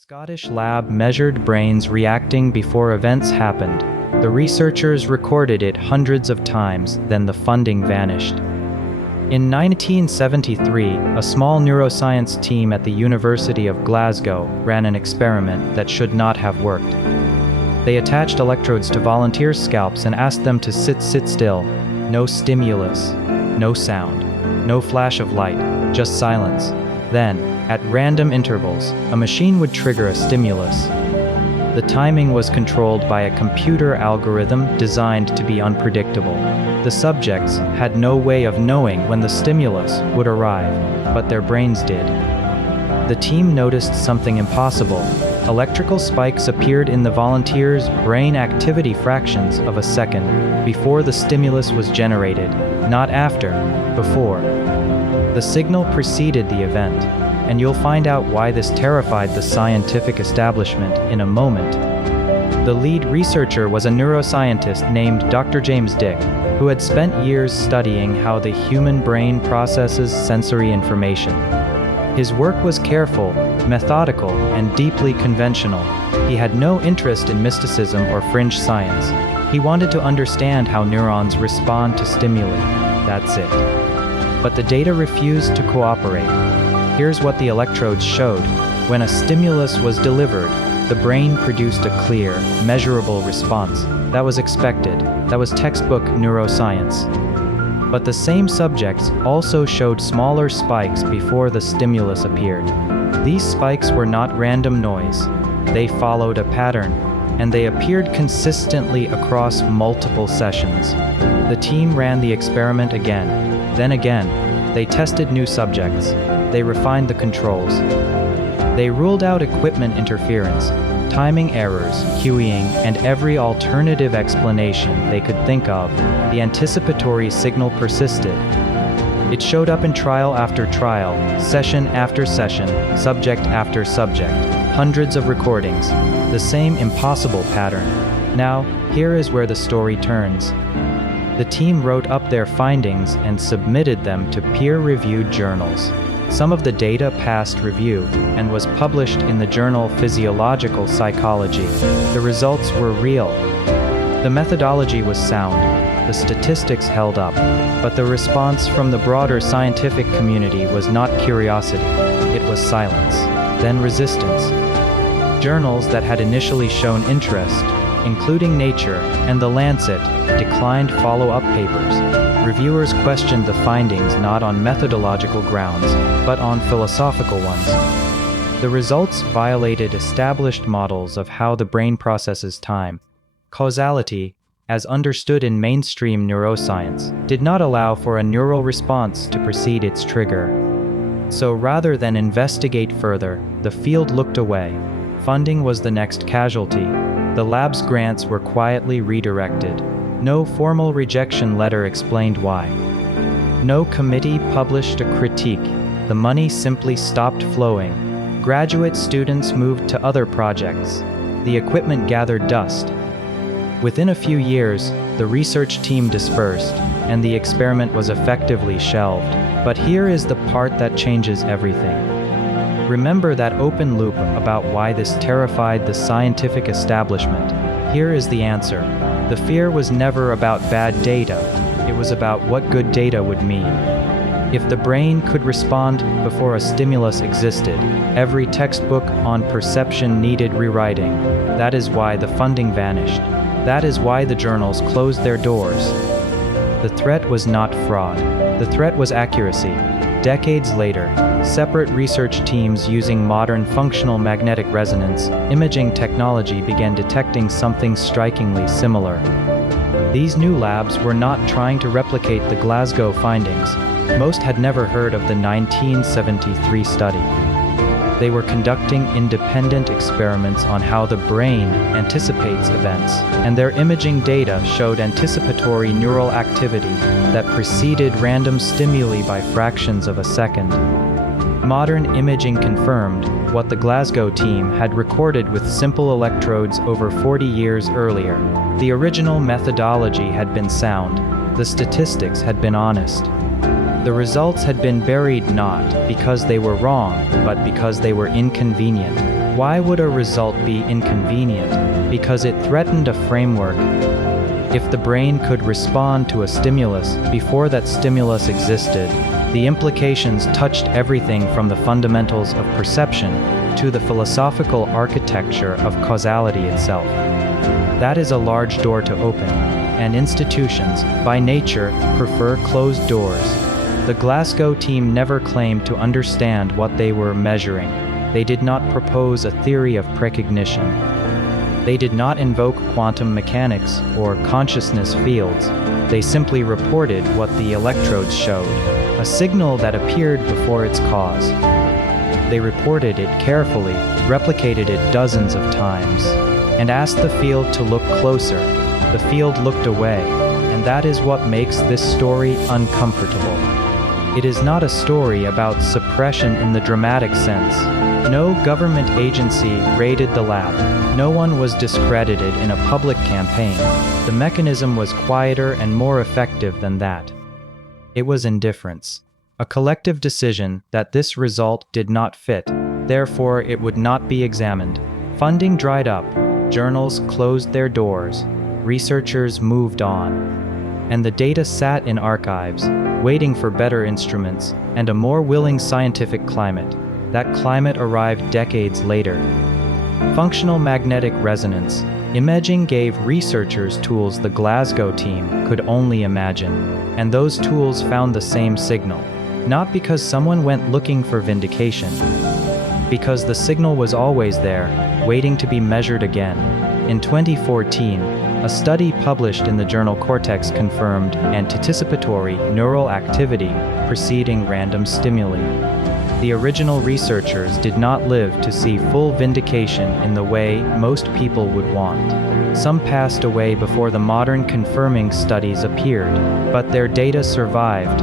Scottish lab measured brains reacting before events happened. The researchers recorded it hundreds of times, then the funding vanished. In 1973, a small neuroscience team at the University of Glasgow ran an experiment that should not have worked. They attached electrodes to volunteers' scalps and asked them to sit still. No stimulus, no sound, no flash of light, just silence. Then, at random intervals, a machine would trigger a stimulus. The timing was controlled by a computer algorithm designed to be unpredictable. The subjects had no way of knowing when the stimulus would arrive, but their brains did. The team noticed something impossible. Electrical spikes appeared in the volunteers' brain activity fractions of a second before the stimulus was generated, not after, before. The signal preceded the event, and you'll find out why this terrified the scientific establishment in a moment. The lead researcher was a neuroscientist named Dr. James Dick, who had spent years studying how the human brain processes sensory information. His work was careful, methodical, and deeply conventional. He had no interest in mysticism or fringe science. He wanted to understand how neurons respond to stimuli. That's it. But the data refused to cooperate. Here's what the electrodes showed. When a stimulus was delivered, the brain produced a clear, measurable response. That was expected. That was textbook neuroscience. But the same subjects also showed smaller spikes before the stimulus appeared. These spikes were not random noise. They followed a pattern, and they appeared consistently across multiple sessions. The team ran the experiment again, then again. They tested new subjects. They refined the controls. They ruled out equipment interference, timing errors, cueing, and every alternative explanation they could think of. The anticipatory signal persisted. It showed up in trial after trial, session after session, subject after subject, hundreds of recordings, the same impossible pattern. Now, here is where the story turns. The team wrote up their findings and submitted them to peer-reviewed journals. Some of the data passed review and was published in the journal Physiological Psychology. The results were real. The methodology was sound. The statistics held up. But the response from the broader scientific community was not curiosity. It was silence, then resistance. Journals that had initially shown interest, including Nature and The Lancet, declined follow-up papers. Reviewers questioned the findings not on methodological grounds, but on philosophical ones. The results violated established models of how the brain processes time. Causality, as understood in mainstream neuroscience, did not allow for a neural response to precede its trigger. So rather than investigate further, the field looked away. Funding was the next casualty. The lab's grants were quietly redirected. No formal rejection letter explained why. No committee published a critique. The money simply stopped flowing. Graduate students moved to other projects. The equipment gathered dust. Within a few years, the research team dispersed, and the experiment was effectively shelved. But here is the part that changes everything. Remember that open loop about why this terrified the scientific establishment. Here is the answer. The fear was never about bad data. It was about what good data would mean. If the brain could respond before a stimulus existed, every textbook on perception needed rewriting. That is why the funding vanished. That is why the journals closed their doors. The threat was not fraud. The threat was accuracy. Decades later, separate research teams using modern functional magnetic resonance imaging technology began detecting something strikingly similar. These new labs were not trying to replicate the Glasgow findings. Most had never heard of the 1973 study. They were conducting independent experiments on how the brain anticipates events, and their imaging data showed anticipatory neural activity that preceded random stimuli by fractions of a second. Modern imaging confirmed what the Glasgow team had recorded with simple electrodes over 40 years earlier. The original methodology had been sound. The statistics had been honest. The results had been buried not because they were wrong, but because they were inconvenient. Why would a result be inconvenient? Because it threatened a framework. If the brain could respond to a stimulus before that stimulus existed, the implications touched everything from the fundamentals of perception to the philosophical architecture of causality itself. That is a large door to open, and institutions, by nature, prefer closed doors. The Glasgow team never claimed to understand what they were measuring. They did not propose a theory of precognition. They did not invoke quantum mechanics or consciousness fields. They simply reported what the electrodes showed, a signal that appeared before its cause. They reported it carefully, replicated it dozens of times, and asked the field to look closer. The field looked away, and that is what makes this story uncomfortable. It is not a story about suppression in the dramatic sense. No government agency raided the lab. No one was discredited in a public campaign. The mechanism was quieter and more effective than that. It was indifference, a collective decision that this result did not fit, therefore it would not be examined. Funding dried up, journals closed their doors, researchers moved on, and the data sat in archives, waiting for better instruments and a more willing scientific climate. That climate arrived decades later. Functional magnetic resonance imaging gave researchers tools the Glasgow team could only imagine, and those tools found the same signal, not because someone went looking for vindication, because the signal was always there, waiting to be measured again. In 2014, a study published in the journal Cortex confirmed anticipatory neural activity preceding random stimuli. The original researchers did not live to see full vindication in the way most people would want. Some passed away before the modern confirming studies appeared, but their data survived.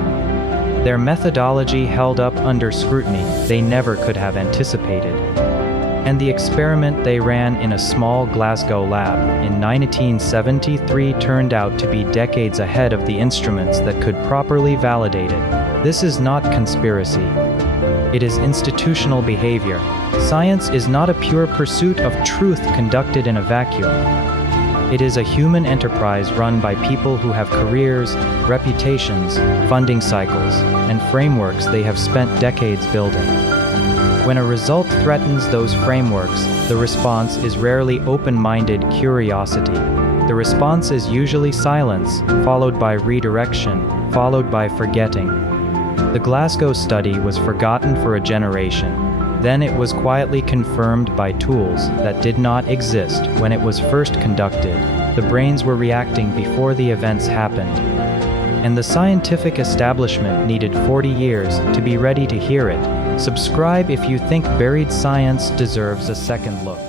Their methodology held up under scrutiny they never could have anticipated. And the experiment they ran in a small Glasgow lab in 1973 turned out to be decades ahead of the instruments that could properly validate it. This is not conspiracy. It is institutional behavior. Science is not a pure pursuit of truth conducted in a vacuum. It is a human enterprise run by people who have careers, reputations, funding cycles, and frameworks they have spent decades building. When a result threatens those frameworks, the response is rarely open-minded curiosity. The response is usually silence, followed by redirection, followed by forgetting. The Glasgow study was forgotten for a generation. Then it was quietly confirmed by tools that did not exist when it was first conducted. The brains were reacting before the events happened. And the scientific establishment needed 40 years to be ready to hear it. Subscribe if you think buried science deserves a second look.